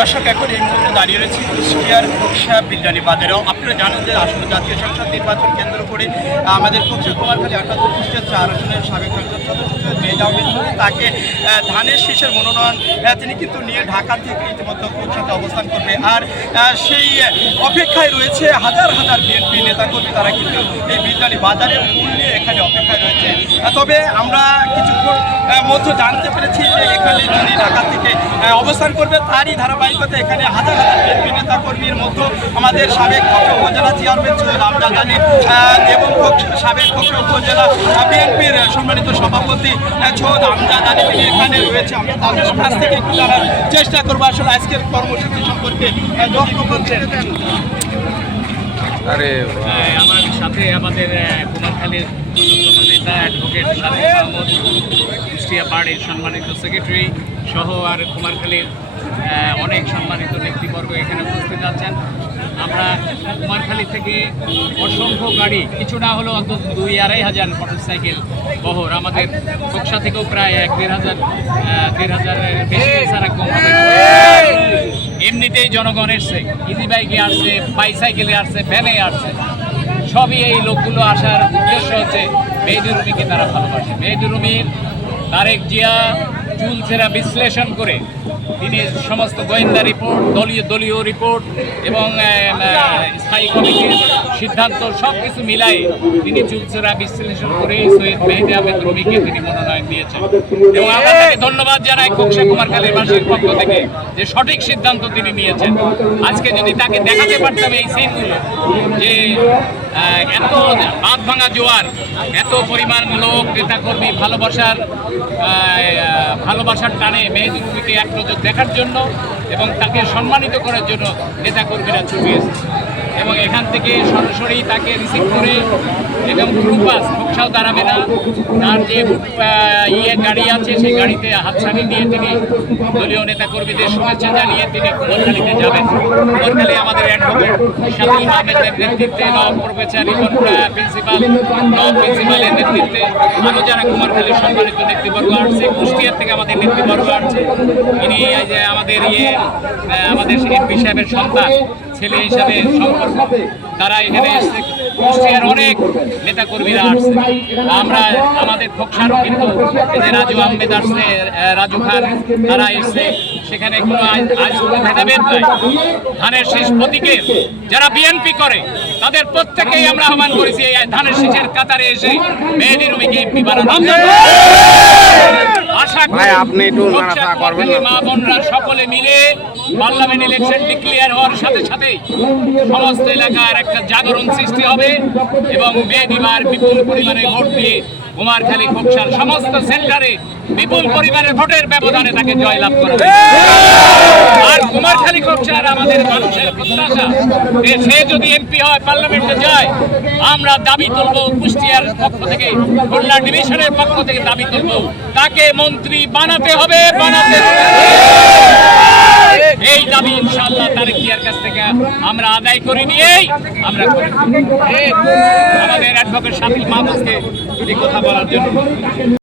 দর্শক, এখন এই মুহূর্তে দাঁড়িয়ে রয়েছে কুষ্টিয়ার কুকসা বিজ্ঞানী বাজারেও আপনারা জানেন যে আসলে জাতীয় সংসদ নির্বাচন কেন্দ্র করে আমাদের কুকসা কুমারখালী আটাত্তর কুষ্টিয়ার চার আসনের সাবেক সংসদ তাকে ধানের শীষের মনোনয়ন তিনি কিন্তু নিয়ে ঢাকা থেকে ইতিমধ্যে কুকসাতে অবস্থান করবে। আর সেই অপেক্ষায় রয়েছে হাজার হাজার বিএনপি নেতাকর্মী, তারা কিন্তু এই বিজ্ঞানী বাজারে ফুল নিয়ে এখানে অপেক্ষায় রয়েছে। তবে আমরা কিছুক্ষণ মধ্যে জানতে পেরেছি যে এখানে যিনি ঢাকা থেকে অবস্থান করবে। তারই ধারাবাহিকতা এখানে হাজার হাজার বিএনপি নেতা কর্মীর মধ্যে আমাদের সাবেক খোকসা উপজেলা চেয়ারম্যান সৈয়দ আমজাদ আলী এবং সাবেক খোকসা উপজেলা বিএনপির সম্মানিত সভাপতি সৈয়দ আমজাদ আলী তিনি এখানে রয়েছে। আমরা তাদের কাছ থেকে একটু জানার চেষ্টা করব। আসলে আজকের কর্মসূচি সম্পর্কে আরে আমার সাথে আমাদের কুমারখালীর নেতা অ্যাডভোকেট মাহমুদ কুষ্টিয়া পাহাড়ের সম্মানিত সেক্রেটারি সহ আর কুমারখালীর অনেক সম্মানিত ব্যক্তিবর্গ এখানে উপস্থিত আছেন। আমরা কুমারখালী থেকে অসংখ্য গাড়ি, কিছু না হলেও অন্তত দুই আড়াই হাজার মোটরসাইকেল বহর। আমাদের কক্সা থেকেও প্রায় এক দেড় হাজার দেড় হাজারের বেশি ছাড়া কম এমনিতেই জনগণ এসছে, ইজি বাইকে আসছে বাইসাইকেলে আসছে ভ্যানে আসছে। সবই এই লোকগুলো আসার উদ্দেশ্য হচ্ছে মেহেদুর রুমিকে তারা ভালোবাসে। মেহেদুর রুমির তারেক জিয়া চুলছেরা বিশ্লেষণ করে তিনি সমস্ত গোয়েন্দা রিপোর্ট, দলীয় দলীয় রিপোর্ট এবং স্থায়ী কমিটির সিদ্ধান্ত সব কিছু মিলাই তিনি চুলছেরা বিশ্লেষণ করে সৈয়দ মেহেদি আহমেদ রুমিকে তিনি মনোনয়ন দিয়েছেন। এবং আমরা তাকে ধন্যবাদ জানাই কুকশা কুমার কালীবাসীর পক্ষ থেকে যে সঠিক সিদ্ধান্ত তিনি নিয়েছেন। আজকে যদি তাকে দেখাতে পারতাম এই সিনগুলো যে এত বাঁধ ভাঙা জোয়ার, এত পরিমাণ লোক, নেতাকর্মী ভালোবাসার ভালোবাসার টানে মেহেদুরকে এক নজর দেখার জন্য এবং তাকে সম্মানিত করার জন্য নেতাকর্মীরা ছুটে এসেছে। এবং এখান থেকে সরাসরি তাকে রিসিভ করে এবং গ্রুপাস খোকসাও দাঁড়াবে না। তার যে ইয়ে গাড়ি আছে, সেই গাড়িতে হাতছানি দিয়ে তিনি দলীয় নেতা কর্মীদের শুভেচ্ছা জানিয়ে তিনি কুমারখালীতে যাবেন। কুমারখালী আমাদের অ্যাডভোকেট শাকিল আহমেদের নেতৃত্বে নব প্রফেসর প্রিন্সিপাল নব প্রিন্সিপালের নেতৃত্বে আরও যারা কুমারখালীর সম্মানিত নেতৃবর্গ আসছে। কুষ্টিয়ার থেকে আমাদের নেতৃবর্গ আসছে। ইনি আমাদের ইয়ে আমাদের এমপি সাহেবের সন্তান। ছেলে হিসাবে সম্পর্ক তারা এখানে এসছে কুষ্টিয়ার অনেক নেতা কর্মীরা আসছে। আমরা আমাদের খোকসারও কিন্তু রাজু আহমেদ আসছে রাজু খান, তারা এসছে। সেখানে কোনো আজ কোনো ভেদাভেদ নাই ধানের শীষ প্রতীকের যারা বিএনপি করে তাদের প্রত্যেকেই আমরা আহ্বান করেছি এই ধানের শীষের কাতারে এসে মেহেদি রুমিকে এমপি বানানো আশা করি আপনি একটু নাড়াচাড়া করবেন না? মা বোনরা সকলে মিলে পার্লামেন্ট ইলেকশন ডিক্লিয়ার হওয়ার সাথে সাথেই সমস্ত এলাকার একটা জাগরণ সৃষ্টি হবে এবং মেয়েদিবার বিপুল পরিমাণে ভোট দিয়ে কুমারখালী খোকসার সমস্ত সেন্টারে বিপুল পরিমাণের ভোটের ব্যবধানে তাকে জয়লাভ করা। আর কুমারখালী খোকসার আমাদের মানুষের প্রত্যাশা যে সে যদি এমপি হয়, পার্লামেন্টে যায়, আমরা দাবি তুলব কুষ্টিয়ার পক্ষ থেকে, খুলনা ডিভিশনের পক্ষ থেকে দাবি তুলব তাকে মন্ত্রী বানাতে হবে বানাতে হবে এই দাবি ইনশাআল্লাহ তারেক জিয়ার কাছ থেকে আমরা আদায় করে নিয়েই আমরা আমাদের অ্যাডভোকেট শাকিল মাহমুদকে দুটি কথা বলার জন্য।